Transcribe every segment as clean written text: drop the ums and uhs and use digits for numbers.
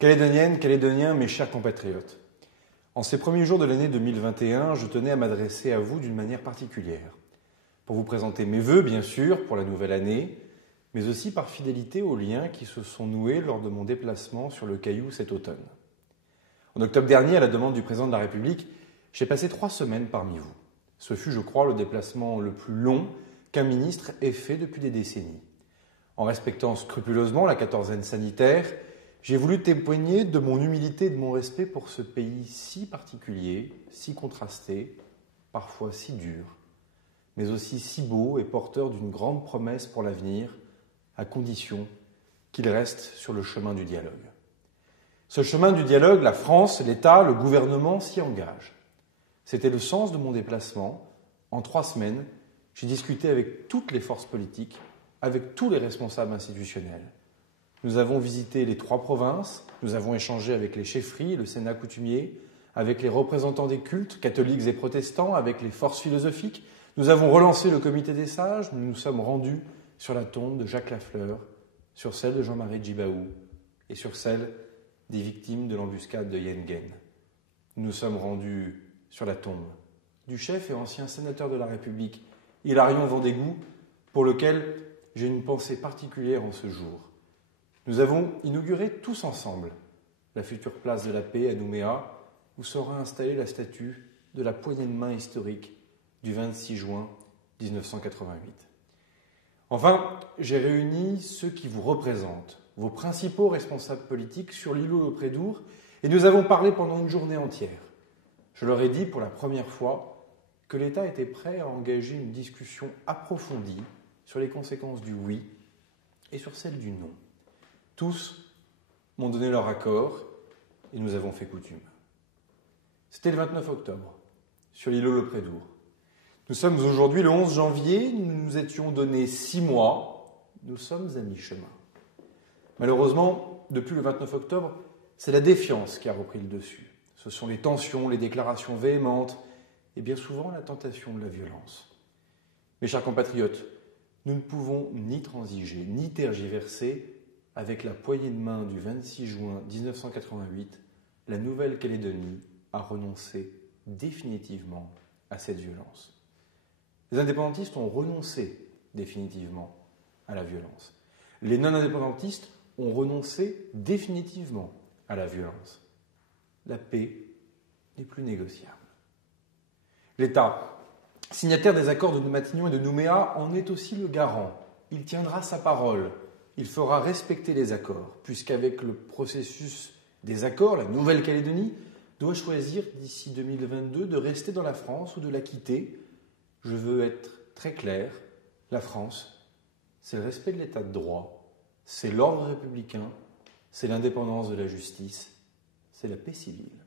Calédoniennes, Calédoniens, mes chers compatriotes, en ces premiers jours de l'année 2021, je tenais à m'adresser à vous d'une manière particulière, pour vous présenter mes vœux, bien sûr, pour la nouvelle année, mais aussi par fidélité aux liens qui se sont noués lors de mon déplacement sur le Caillou cet automne. En octobre dernier, à la demande du président de la République, j'ai passé 3 semaines parmi vous. Ce fut, je crois, le déplacement le plus long qu'un ministre ait fait depuis des décennies. En respectant scrupuleusement la quatorzaine sanitaire, j'ai voulu témoigner de mon humilité et de mon respect pour ce pays si particulier, si contrasté, parfois si dur, mais aussi si beau et porteur d'une grande promesse pour l'avenir, à condition qu'il reste sur le chemin du dialogue. Ce chemin du dialogue, la France, l'État, le gouvernement s'y engagent. C'était le sens de mon déplacement. En 3 semaines, j'ai discuté avec toutes les forces politiques, avec tous les responsables institutionnels. Nous avons visité les 3 provinces, nous avons échangé avec les chefferies, le Sénat coutumier, avec les représentants des cultes, catholiques et protestants, avec les forces philosophiques. Nous avons relancé le comité des sages, nous nous sommes rendus sur la tombe de Jacques Lafleur, sur celle de Jean-Marie Djibaou et sur celle des victimes de l'embuscade de Yengen. Nous nous sommes rendus sur la tombe du chef et ancien sénateur de la République, Hilarion Vendégou, pour lequel j'ai une pensée particulière en ce jour. Nous avons inauguré tous ensemble la future place de la Paix à Nouméa, où sera installée la statue de la poignée de main historique du 26 juin 1988. Enfin, j'ai réuni ceux qui vous représentent, vos principaux responsables politiques sur l'îlot Le Prédour, et nous avons parlé pendant une journée entière. Je leur ai dit pour la première fois que l'État était prêt à engager une discussion approfondie sur les conséquences du oui et sur celles du non. Tous m'ont donné leur accord et nous avons fait coutume. C'était le 29 octobre, sur l'îlot Le Prédour. Nous sommes aujourd'hui le 11 janvier, nous nous étions donné 6 mois, nous sommes à mi-chemin. Malheureusement, depuis le 29 octobre, c'est la défiance qui a repris le dessus. Ce sont les tensions, les déclarations véhémentes et bien souvent la tentation de la violence. Mes chers compatriotes, nous ne pouvons ni transiger, ni tergiverser avec la poignée de main du 26 juin 1988, la Nouvelle-Calédonie a renoncé définitivement à cette violence. Les indépendantistes ont renoncé définitivement à la violence. Les non-indépendantistes ont renoncé définitivement à la violence. La paix n'est plus négociable. L'État, signataire des accords de Matignon et de Nouméa, en est aussi le garant. Il tiendra sa parole. Il fera respecter les accords, puisqu'avec le processus des accords, la Nouvelle-Calédonie doit choisir d'ici 2022 de rester dans la France ou de la quitter. Je veux être très clair, la France, c'est le respect de l'état de droit, c'est l'ordre républicain, c'est l'indépendance de la justice, c'est la paix civile.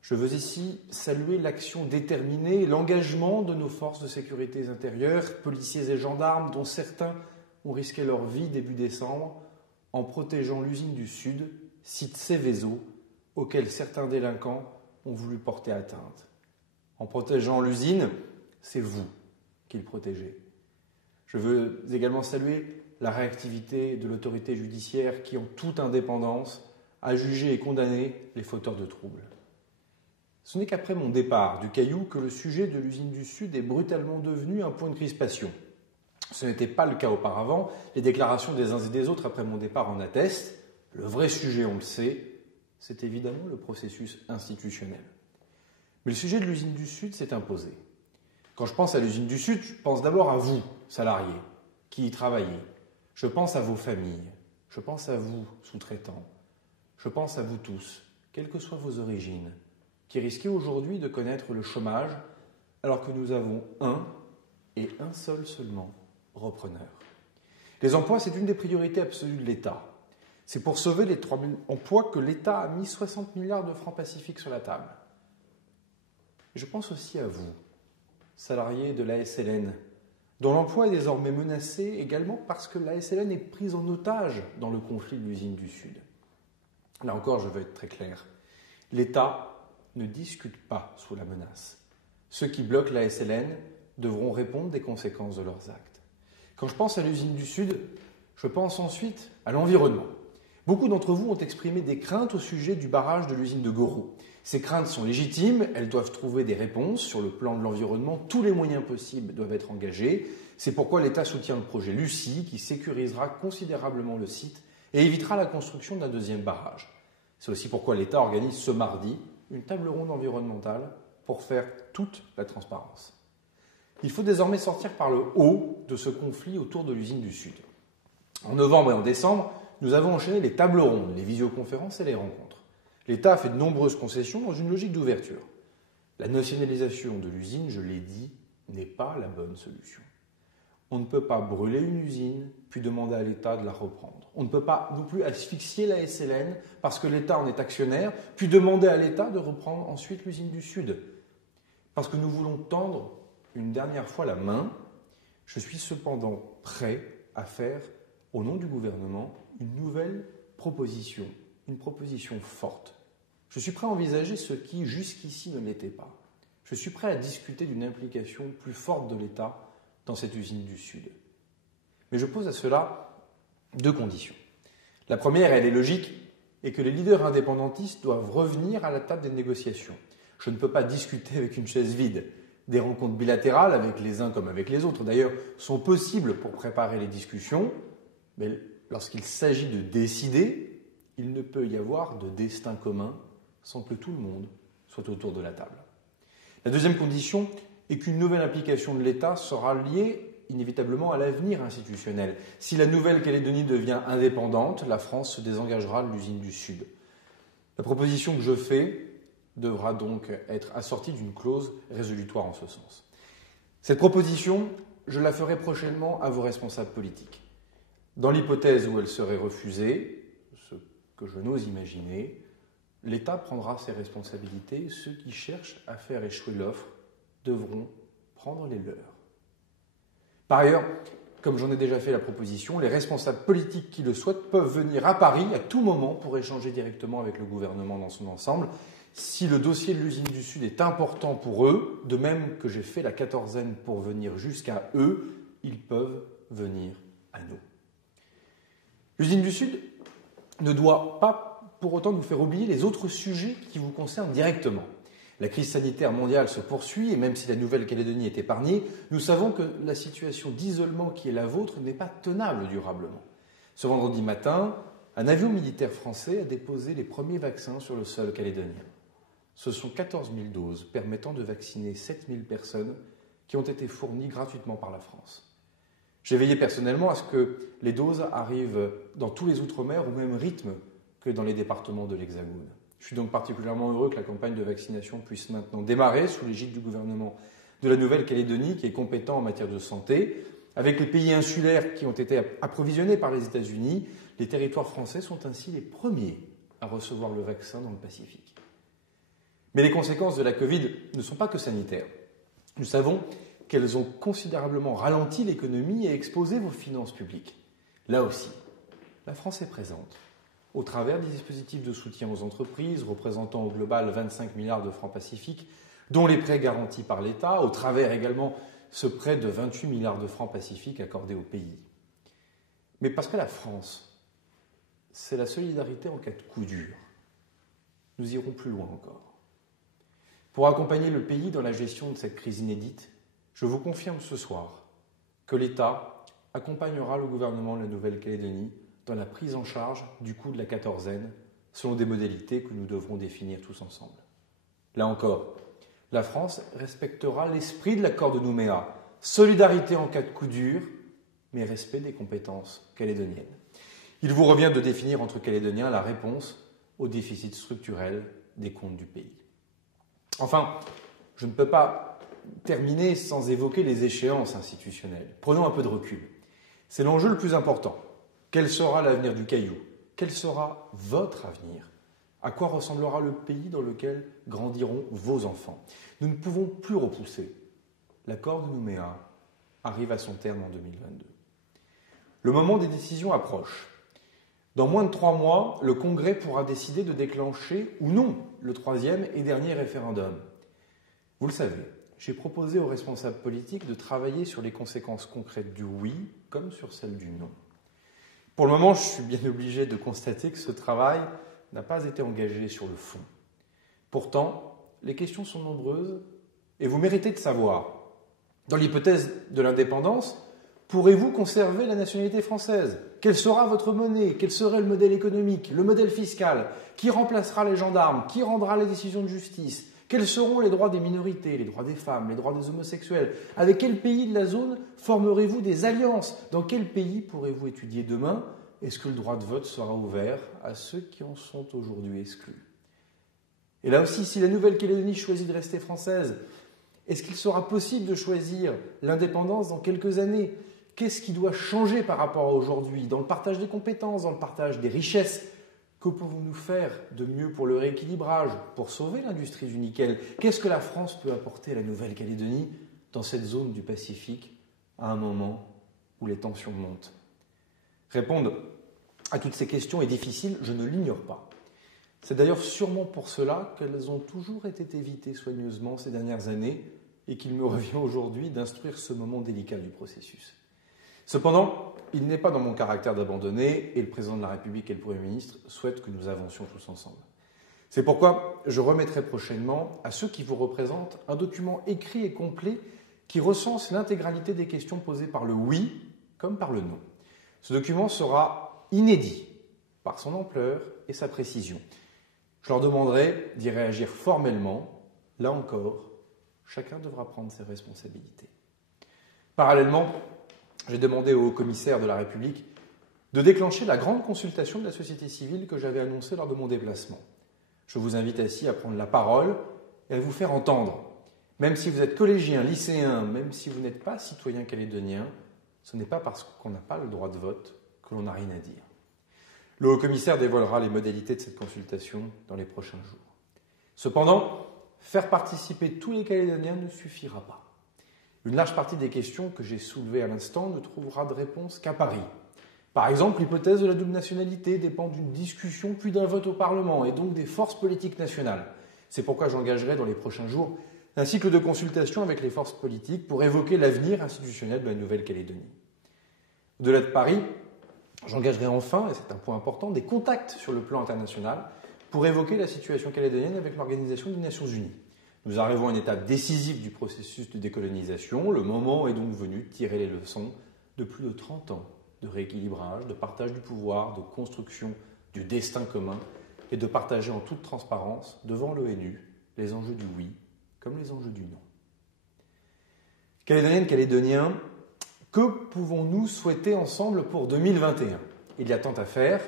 Je veux ici saluer l'action déterminée et l'engagement de nos forces de sécurité intérieure, policiers et gendarmes, dont certains ont risqué leur vie début décembre en protégeant l'usine du Sud, site Céveso, auquel certains délinquants ont voulu porter atteinte. En protégeant l'usine, c'est vous qui le protégez. Je veux également saluer la réactivité de l'autorité judiciaire qui, en toute indépendance, a jugé et condamné les fauteurs de troubles. Ce n'est qu'après mon départ du Caillou que le sujet de l'usine du Sud est brutalement devenu un point de crispation. Ce n'était pas le cas auparavant, les déclarations des uns et des autres après mon départ en attestent. Le vrai sujet, on le sait, c'est évidemment le processus institutionnel. Mais le sujet de l'usine du Sud s'est imposé. Quand je pense à l'usine du Sud, je pense d'abord à vous, salariés, qui y travaillez. Je pense à vos familles, je pense à vous, sous-traitants. Je pense à vous tous, quelles que soient vos origines, qui risquez aujourd'hui de connaître le chômage alors que nous avons un seul seulement repreneur. Les emplois, c'est une des priorités absolues de l'État. C'est pour sauver les 3 000 emplois que l'État a mis 60 milliards de francs pacifiques sur la table. Et je pense aussi à vous, salariés de l'ASLN, dont l'emploi est désormais menacé également parce que l'ASLN est prise en otage dans le conflit de l'usine du Sud. Là encore, je veux être très clair. L'État ne discute pas sous la menace. Ceux qui bloquent l'ASLN devront répondre des conséquences de leurs actes. Quand je pense à l'usine du Sud, je pense ensuite à l'environnement. Beaucoup d'entre vous ont exprimé des craintes au sujet du barrage de l'usine de Goro. Ces craintes sont légitimes, elles doivent trouver des réponses. Sur le plan de l'environnement, tous les moyens possibles doivent être engagés. C'est pourquoi l'État soutient le projet Lucie, qui sécurisera considérablement le site et évitera la construction d'un deuxième barrage. C'est aussi pourquoi l'État organise ce mardi une table ronde environnementale pour faire toute la transparence. Il faut désormais sortir par le haut de ce conflit autour de l'usine du Sud. En novembre et en décembre, nous avons enchaîné les tables rondes, les visioconférences et les rencontres. L'État a fait de nombreuses concessions dans une logique d'ouverture. La nationalisation de l'usine, je l'ai dit, n'est pas la bonne solution. On ne peut pas brûler une usine, puis demander à l'État de la reprendre. On ne peut pas non plus asphyxier la SLN parce que l'État en est actionnaire, puis demander à l'État de reprendre ensuite l'usine du Sud. Parce que nous voulons tendre une dernière fois la main, je suis cependant prêt à faire, au nom du gouvernement, une nouvelle proposition, une proposition forte. Je suis prêt à envisager ce qui, jusqu'ici, ne l'était pas. Je suis prêt à discuter d'une implication plus forte de l'État dans cette usine du Sud. Mais je pose à cela deux conditions. La première, elle est logique, est que les leaders indépendantistes doivent revenir à la table des négociations. Je ne peux pas discuter avec une chaise vide. Des rencontres bilatérales avec les uns comme avec les autres, d'ailleurs, sont possibles pour préparer les discussions, mais lorsqu'il s'agit de décider, il ne peut y avoir de destin commun sans que tout le monde soit autour de la table. La deuxième condition est qu'une nouvelle implication de l'État sera liée inévitablement à l'avenir institutionnel. Si la Nouvelle-Calédonie devient indépendante, la France se désengagera de l'usine du Sud. La proposition que je fais devra donc être assortie d'une clause résolutoire en ce sens. Cette proposition, je la ferai prochainement à vos responsables politiques. Dans l'hypothèse où elle serait refusée, ce que je n'ose imaginer, l'État prendra ses responsabilités. Ceux qui cherchent à faire échouer l'offre devront prendre les leurs. Par ailleurs, comme j'en ai déjà fait la proposition, les responsables politiques qui le souhaitent peuvent venir à Paris à tout moment pour échanger directement avec le gouvernement dans son ensemble. Si le dossier de l'usine du Sud est important pour eux, de même que j'ai fait la quatorzaine pour venir jusqu'à eux, ils peuvent venir à nous. L'usine du Sud ne doit pas pour autant nous faire oublier les autres sujets qui vous concernent directement. La crise sanitaire mondiale se poursuit et même si la Nouvelle-Calédonie est épargnée, nous savons que la situation d'isolement qui est la vôtre n'est pas tenable durablement. Ce vendredi matin, un avion militaire français a déposé les premiers vaccins sur le sol calédonien. Ce sont 14 000 doses permettant de vacciner 7 000 personnes qui ont été fournies gratuitement par la France. J'ai veillé personnellement à ce que les doses arrivent dans tous les Outre-mer au même rythme que dans les départements de l'Hexagone. Je suis donc particulièrement heureux que la campagne de vaccination puisse maintenant démarrer sous l'égide du gouvernement de la Nouvelle-Calédonie, qui est compétent en matière de santé. Avec les pays insulaires qui ont été approvisionnés par les États-Unis, les territoires français sont ainsi les premiers à recevoir le vaccin dans le Pacifique. Mais les conséquences de la Covid ne sont pas que sanitaires. Nous savons qu'elles ont considérablement ralenti l'économie et exposé vos finances publiques. Là aussi, la France est présente, au travers des dispositifs de soutien aux entreprises, représentant au global 25 milliards de francs pacifiques, dont les prêts garantis par l'État, au travers également ce prêt de 28 milliards de francs pacifiques accordé au pays. Mais parce que la France, c'est la solidarité en cas de coup dur, nous irons plus loin encore. Pour accompagner le pays dans la gestion de cette crise inédite, je vous confirme ce soir que l'État accompagnera le gouvernement de la Nouvelle-Calédonie dans la prise en charge du coût de la quatorzaine, selon des modalités que nous devrons définir tous ensemble. Là encore, la France respectera l'esprit de l'accord de Nouméa, solidarité en cas de coup dur, mais respect des compétences calédoniennes. Il vous revient de définir entre Calédoniens la réponse au déficit structurel des comptes du pays. Enfin, je ne peux pas terminer sans évoquer les échéances institutionnelles. Prenons un peu de recul. C'est l'enjeu le plus important. Quel sera l'avenir du Caillou ? Quel sera votre avenir ? À quoi ressemblera le pays dans lequel grandiront vos enfants ? Nous ne pouvons plus repousser. L'accord de Nouméa arrive à son terme en 2022. Le moment des décisions approche. Dans moins de 3 mois, le Congrès pourra décider de déclencher ou non le 3e et dernier référendum. Vous le savez, j'ai proposé aux responsables politiques de travailler sur les conséquences concrètes du oui comme sur celles du non. Pour le moment, je suis bien obligé de constater que ce travail n'a pas été engagé sur le fond. Pourtant, les questions sont nombreuses et vous méritez de savoir. Dans l'hypothèse de l'indépendance, pourrez-vous conserver la nationalité française? Quelle sera votre monnaie? Quel serait le modèle économique, le modèle fiscal? Qui remplacera les gendarmes? Qui rendra les décisions de justice? Quels seront les droits des minorités, les droits des femmes, les droits des homosexuels? Avec quel pays de la zone formerez-vous des alliances? Dans quel pays pourrez-vous étudier demain? Est-ce que le droit de vote sera ouvert à ceux qui en sont aujourd'hui exclus? Et là aussi, si la Nouvelle-Calédonie choisit de rester française, est-ce qu'il sera possible de choisir l'indépendance dans quelques années? Qu'est-ce qui doit changer par rapport à aujourd'hui, dans le partage des compétences, dans le partage des richesses? Que pouvons-nous faire de mieux pour le rééquilibrage, pour sauver l'industrie du nickel? Qu'est-ce que la France peut apporter à la Nouvelle-Calédonie dans cette zone du Pacifique à un moment où les tensions montent? Répondre à toutes ces questions est difficile, je ne l'ignore pas. C'est d'ailleurs sûrement pour cela qu'elles ont toujours été évitées soigneusement ces dernières années et qu'il me revient aujourd'hui d'instruire ce moment délicat du processus. Cependant, il n'est pas dans mon caractère d'abandonner et le président de la République et le Premier ministre souhaitent que nous avancions tous ensemble. C'est pourquoi je remettrai prochainement à ceux qui vous représentent un document écrit et complet qui recense l'intégralité des questions posées par le oui comme par le non. Ce document sera inédit par son ampleur et sa précision. Je leur demanderai d'y réagir formellement. Là encore, chacun devra prendre ses responsabilités. Parallèlement, j'ai demandé au haut-commissaire de la République de déclencher la grande consultation de la société civile que j'avais annoncée lors de mon déplacement. Je vous invite ainsi à prendre la parole et à vous faire entendre. Même si vous êtes collégien, lycéen, même si vous n'êtes pas citoyen calédonien, ce n'est pas parce qu'on n'a pas le droit de vote que l'on n'a rien à dire. Le haut-commissaire dévoilera les modalités de cette consultation dans les prochains jours. Cependant, faire participer tous les Calédoniens ne suffira pas. Une large partie des questions que j'ai soulevées à l'instant ne trouvera de réponse qu'à Paris. Par exemple, l'hypothèse de la double nationalité dépend d'une discussion puis d'un vote au Parlement et donc des forces politiques nationales. C'est pourquoi j'engagerai dans les prochains jours un cycle de consultation avec les forces politiques pour évoquer l'avenir institutionnel de la Nouvelle-Calédonie. Au-delà de Paris, j'engagerai enfin, et c'est un point important, des contacts sur le plan international pour évoquer la situation calédonienne avec l'Organisation des Nations Unies. Nous arrivons à une étape décisive du processus de décolonisation. Le moment est donc venu de tirer les leçons de plus de 30 ans de rééquilibrage, de partage du pouvoir, de construction du destin commun et de partager en toute transparence devant l'ONU les enjeux du oui comme les enjeux du non. Calédoniennes, Calédoniens, que pouvons-nous souhaiter ensemble pour 2021? Il y a tant à faire,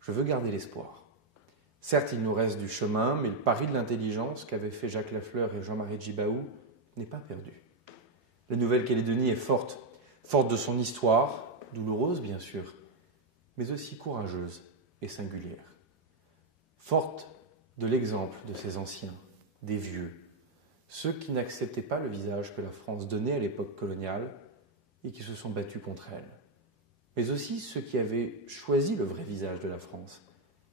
je veux garder l'espoir. Certes, il nous reste du chemin, mais le pari de l'intelligence qu'avaient fait Jacques Lafleur et Jean-Marie Tjibaou n'est pas perdu. La Nouvelle-Calédonie est forte, forte de son histoire, douloureuse bien sûr, mais aussi courageuse et singulière. Forte de l'exemple de ses anciens, des vieux, ceux qui n'acceptaient pas le visage que la France donnait à l'époque coloniale et qui se sont battus contre elle. Mais aussi ceux qui avaient choisi le vrai visage de la France,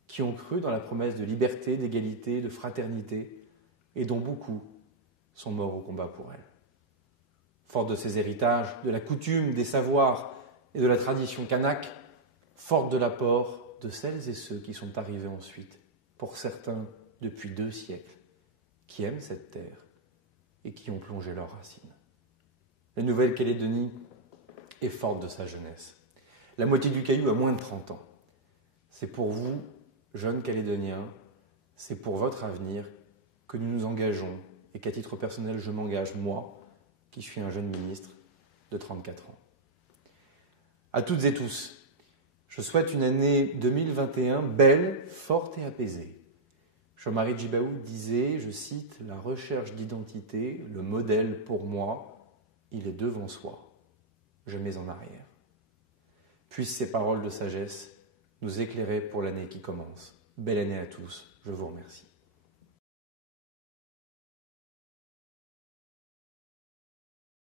qui ont cru dans la promesse de liberté, d'égalité, de fraternité, et dont beaucoup sont morts au combat pour elle. Forte de ses héritages, de la coutume, des savoirs et de la tradition kanak, forte de l'apport de celles et ceux qui sont arrivés ensuite, pour certains depuis 2 siècles, qui aiment cette terre et qui ont plongé leurs racines. La Nouvelle-Calédonie est forte de sa jeunesse. La moitié du Caillou a moins de 30 ans. C'est pour vous, jeunes Calédoniens, c'est pour votre avenir que nous nous engageons et qu'à titre personnel, je m'engage, moi, qui suis un jeune ministre de 34 ans. À toutes et tous, je souhaite une année 2021 belle, forte et apaisée. Jean-Marie Tjibaou disait, je cite, « La recherche d'identité, le modèle pour moi, il est devant soi, jamais en arrière. » Puissent ces paroles de sagesse nous éclairer pour l'année qui commence. Belle année à tous, je vous remercie.